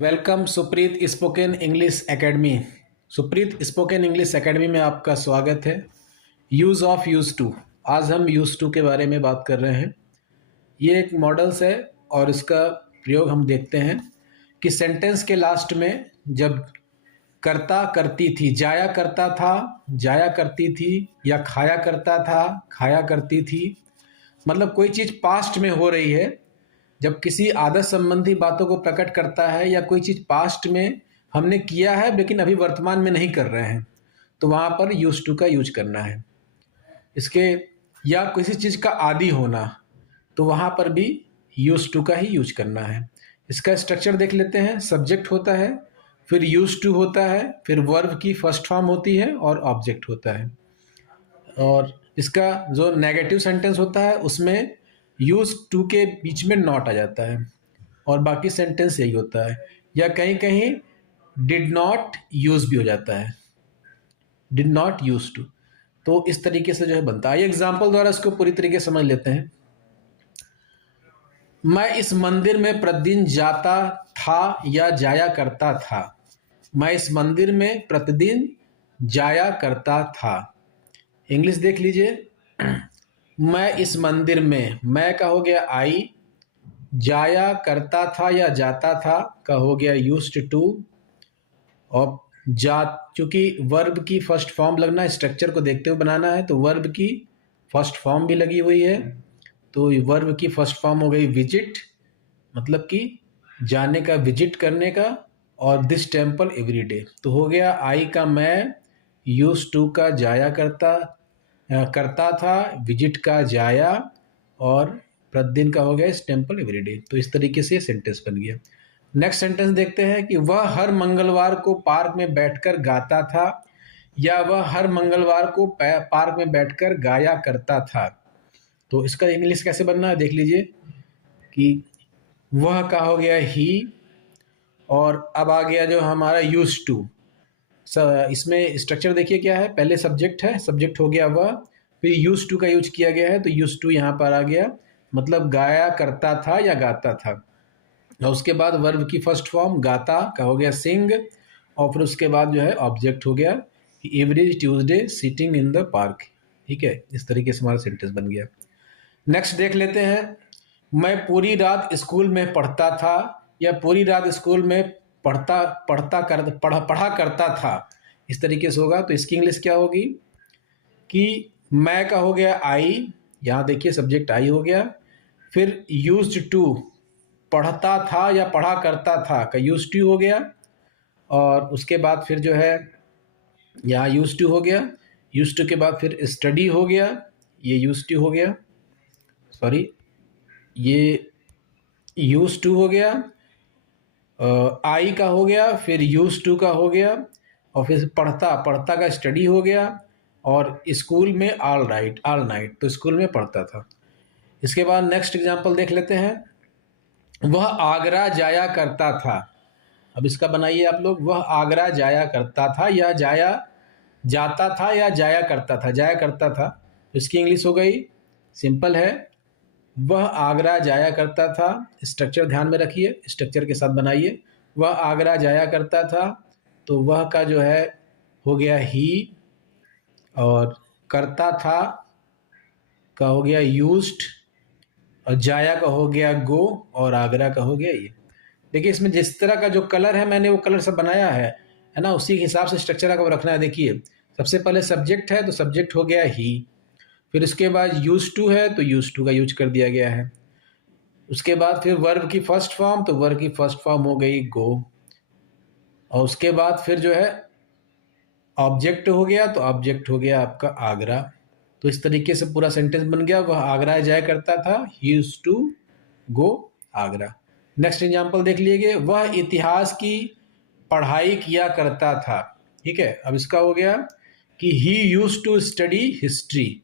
Welcome Supreet spoken English academy. Supreet spoken English academy में आपका स्वागत है। Use of use to. आज हम यूज़ टू के बारे में बात कर रहे हैं। ये एक मॉडल्स है और इसका प्रयोग हम देखते हैं कि सेंटेंस के लास्ट में जब करता करती थी, जाया करता था, जाया करती थी, या खाया करता था, खाया करती थी, मतलब कोई चीज़ पास्ट में हो रही है, जब किसी आदत संबंधी बातों को प्रकट करता है या कोई चीज़ पास्ट में हमने किया है लेकिन अभी वर्तमान में नहीं कर रहे हैं, तो वहाँ पर यूज टू का यूज करना है। इसके या किसी चीज़ का आदि होना, तो वहाँ पर भी यूज टू का ही यूज करना है। इसका स्ट्रक्चर देख लेते हैं। सब्जेक्ट होता है, फिर यूज टू होता है, फिर वर्ब की फर्स्ट फॉर्म होती है और ऑब्जेक्ट होता है। और इसका जो नेगेटिव सेंटेंस होता है उसमें यूज टू के बीच में नॉट आ जाता है और बाकी सेंटेंस यही होता है, या कहीं कहीं डिड नॉट यूज भी हो जाता है, डिड नॉट यूज टू। तो इस तरीके से जो है बनता है। एग्जाम्पल द्वारा इसको पूरी तरीके से समझ लेते हैं। मैं इस मंदिर में प्रतिदिन जाता था या जाया करता था। मैं इस मंदिर में प्रतिदिन जाया करता था। इंग्लिश देख लीजिए। मैं इस मंदिर में, मैं का हो गया आई, जाया करता था या जाता था का हो गया यूज्ड टू, और चूंकि वर्ब की फर्स्ट फॉर्म लगना, स्ट्रक्चर को देखते हुए बनाना है, तो वर्ब की फर्स्ट फॉर्म भी लगी हुई है। तो वर्ब की फर्स्ट फॉर्म हो गई विजिट, मतलब कि जाने का, विजिट करने का, और दिस टेम्पल एवरी डे। तो हो गया आई का मैं, यूज टू का जाया करता था, विजिट का जाया, और प्रतिदिन का हो गया इस टेम्पल एवरी डे। तो इस तरीके से सेंटेंस बन गया। नेक्स्ट सेंटेंस देखते हैं कि वह हर मंगलवार को पार्क में बैठकर गाता था, या वह हर मंगलवार को पार्क में बैठकर गाया करता था। तो इसका इंग्लिश कैसे बनना है देख लीजिए कि वह का हो गया ही, और अब आ गया जो हमारा यूज टू। इसमें स्ट्रक्चर देखिए क्या है, पहले सब्जेक्ट है, सब्जेक्ट हो गया वह, फिर यूज टू का यूज किया गया है, तो यूज टू यहाँ पर आ गया, मतलब गाया करता था या गाता था। और उसके बाद वर्ब की फर्स्ट फॉर्म गाता का हो गया सिंग, और फिर उसके बाद जो है ऑब्जेक्ट हो गया every Tuesday sitting in the park. ठीक है, इस तरीके से हमारा सेंटेंस बन गया। नेक्स्ट देख लेते हैं। मैं पूरी रात स्कूल में पढ़ता था, या पूरी रात स्कूल में पढ़ा करता था, इस तरीके से होगा। तो इसकी इंग्लिश क्या होगी कि मैं का हो गया आई, यहाँ देखिए सब्जेक्ट आई हो गया, फिर यूज्ड टू, पढ़ता था या पढ़ा करता था का यूज टू हो गया, और उसके बाद फिर जो है यहाँ यूज टू हो गया, यूज टू के बाद फिर स्टडी हो गया, ये यूज टू हो गया, सॉरी ये यूज टू हो गया, आई का हो गया, फिर यूज टू का हो गया, और फिर पढ़ता का स्टडी हो गया, और स्कूल में ऑल नाइट, तो स्कूल में पढ़ता था। इसके बाद नेक्स्ट एग्जांपल देख लेते हैं। वह आगरा जाया करता था। अब इसका बनाइए आप लोग। वह आगरा जाया करता था, या जाता था, या जाया करता था, जाया करता था। तो इसकी इंग्लिश हो गई, सिंपल है, वह आगरा जाया करता था। स्ट्रक्चर ध्यान में रखिए, स्ट्रक्चर के साथ बनाइए। वह आगरा जाया करता था, तो वह का जो है हो गया ही, और करता था का हो गया यूज्ड, और जाया का हो गया गो, और आगरा का हो गया ये। देखिए इसमें जिस तरह का जो कलर है, मैंने वो कलर सब बनाया है ना, उसी के हिसाब से स्ट्रक्चर आपको रखना है। देखिए सबसे पहले सब्जेक्ट है, तो सब्जेक्ट हो गया ही, फिर उसके बाद यूज टू है, तो यूज टू का यूज कर दिया गया है। उसके बाद फिर वर्ब की फर्स्ट फॉर्म, तो वर्ब की फर्स्ट फॉर्म हो गई गो, और उसके बाद फिर जो है ऑब्जेक्ट हो गया, तो ऑब्जेक्ट हो गया आपका आगरा। तो इस तरीके से पूरा सेंटेंस बन गया, वह आगरा जाया करता था, he used to go Agra. Next example देख लीजिए। वह इतिहास की पढ़ाई किया करता था। ठीक है, अब इसका हो गया कि he used to study history.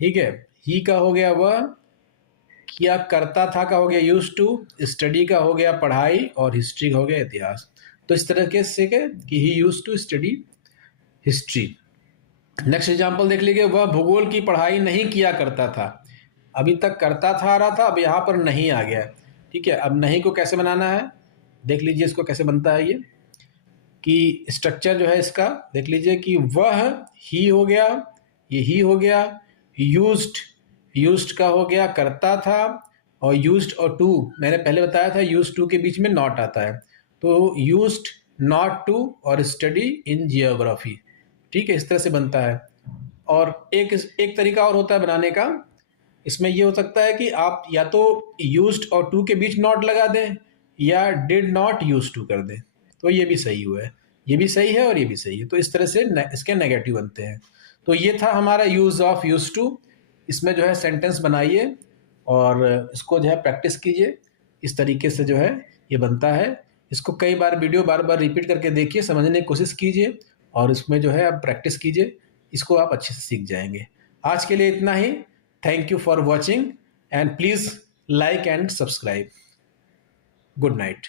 ठीक है, ही का हो गया वह, किया करता था का हो गया यूज टू, स्टडी का हो गया पढ़ाई, और हिस्ट्री का हो गया इतिहास। तो इस तरीके से कि ही use to study history. Next example देख लीजिए। वह भूगोल की पढ़ाई नहीं किया करता था। अभी तक करता था आ रहा था, अब यहाँ पर नहीं आ गया। ठीक है, अब नहीं को कैसे बनाना है, देख लीजिए इसको कैसे बनता है ये, कि स्ट्रक्चर जो है इसका देख लीजिए कि वह ही हो गया, ये ही हो गया, यूज्ड, यूज्ड का हो गया करता था, और यूज्ड और टू मैंने पहले बताया था यूज्ड टू के बीच में नॉट आता है, तो यूज्ड नॉट टू और स्टडी इन जियोग्राफी। ठीक है, इस तरह से बनता है। और एक तरीका और होता है बनाने का, इसमें ये हो सकता है कि आप या तो यूज्ड और टू के बीच नॉट लगा दें या डिड नॉट यूज टू कर दें, तो ये भी सही हुआ है, ये भी सही है और ये भी सही है, तो इस तरह से इसके नेगेटिव बनते हैं। तो ये था हमारा यूज ऑफ यूज टू। इसमें जो है सेंटेंस बनाइए और इसको जो है प्रैक्टिस कीजिए, इस तरीके से जो है ये बनता है। इसको कई बार वीडियो बार बार रिपीट करके देखिए, समझने की कोशिश कीजिए, और इसमें जो है आप प्रैक्टिस कीजिए, इसको आप अच्छे से सीख जाएंगे। आज के लिए इतना ही। Thank you for watching and please like and subscribe. Good night.